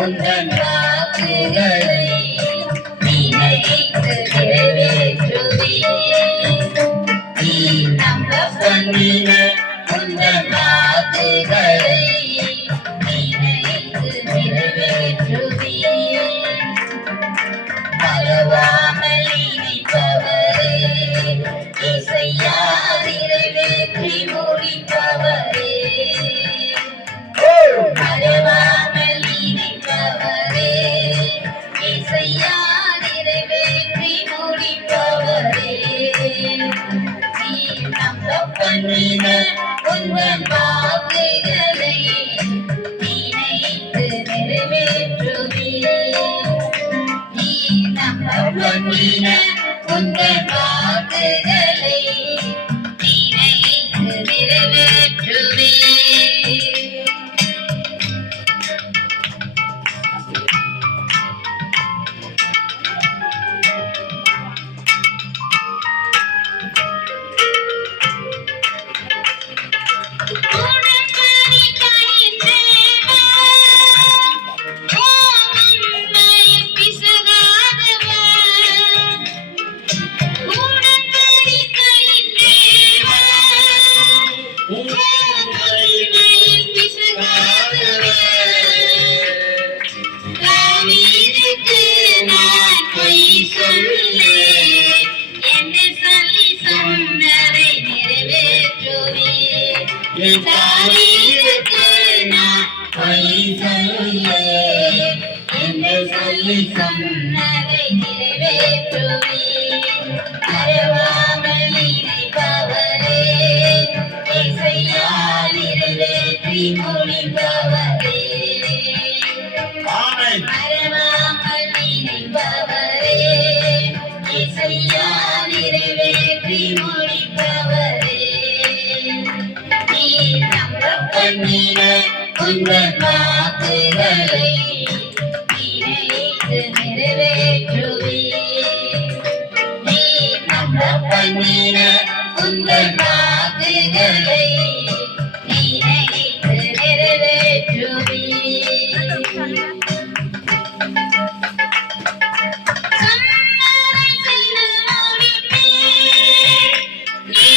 உந்தன் வாக்குகளை நினைத்து நிறைவேற்றுவீர். நீ நம்ப பண்ணின உந்தன் வாக்குகளை நினைத்து நிறைவேற்றுவீர். மறவாமல் இணைப்பவரே, இசையா நிறைவேற்றி முடிப்பவரே. மறவாமல் இணைப்பவரே, இசையா நிறைவேற்றி முடிப்பவரே. நீ நம்ப பண்ணின உந்தன் வாக்குகளை நினைத்து நிறைவேற்றுவீர். நீ நம்ப பண்ணின உந்தன் வாக்குகளை நினைத்து நிறைவேற்றுவீர். சொன்னதை நிறைவேற்றுவீர். மறவாமல் இணைப்பவரே, இசையா நிறைவேற்றி முடிப்பவரே. மறவாமல் இணைப்பவரே, இசையா நிறைவேற்றி முடிப்பவரே. நீ நம்ப பண்ணின உந்தன் வாக்குகளை நிறைவேற்றுவீர். நீ நம்ப பண்ணின உந்தன் வாக்குகளை நினைத்து நிறைவேற்றுவீர். சொன்னதை செய்து முடிப்பீர். நீ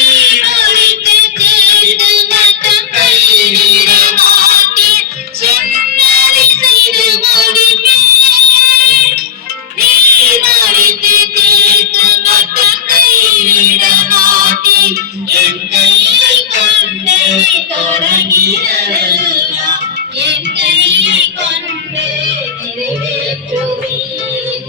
ஒழித்து தீர்த்து மட்டும் கைவிட மாட்டீர். சொன்னதை செய்து முடிப்பீர். என் கையை கொண்டு தொடங்கினதெல்லாம் என் கையை கொண்டு நிறைவேற்றுவீர்.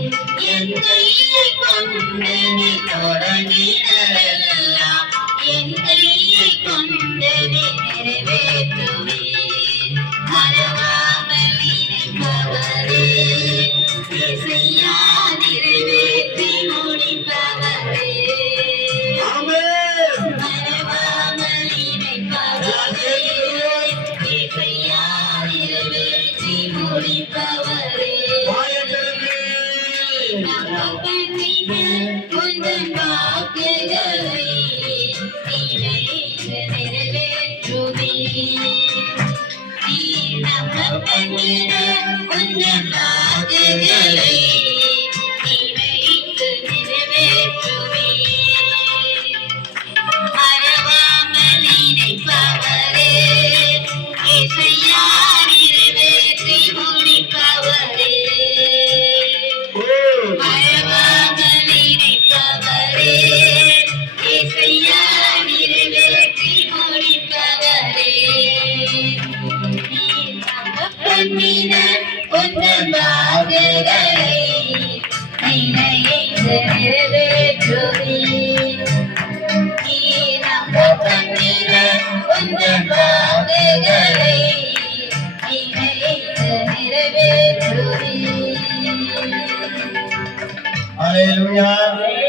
என் கையை கொண்டு நீ தொடங்கினதெல்லாம் என் கையை கொண்டு நீ நிறைவேற்றுவீர். மறவாமல் இணைப்பவரே, இசையா நிறைவேற்றி முடிப்பவரே. மறவாமல் இணைப்பவரே, இசையா நிறைவேற்றி முடிப்பவரே. நம்ப பண்ணின உந்தன் வாக்குகளை நினைத்து நிறைவேற்றுவீர். நீ நம்ப பண்ணின உந்தன் வாக்குகளை நினைத்து நிறைவேற்றுவீர். மறவாமல் இணைப்பவரே, இசையா நிறைவேற்றி முடிப்பவரே. மறவாமல் இணைப்பவரே, இசையா நிறைவேற்றி முடிப்பவரே. நீ நம்ப பண்ணின உந்தன் வாக்குகளை அல்லேலூயா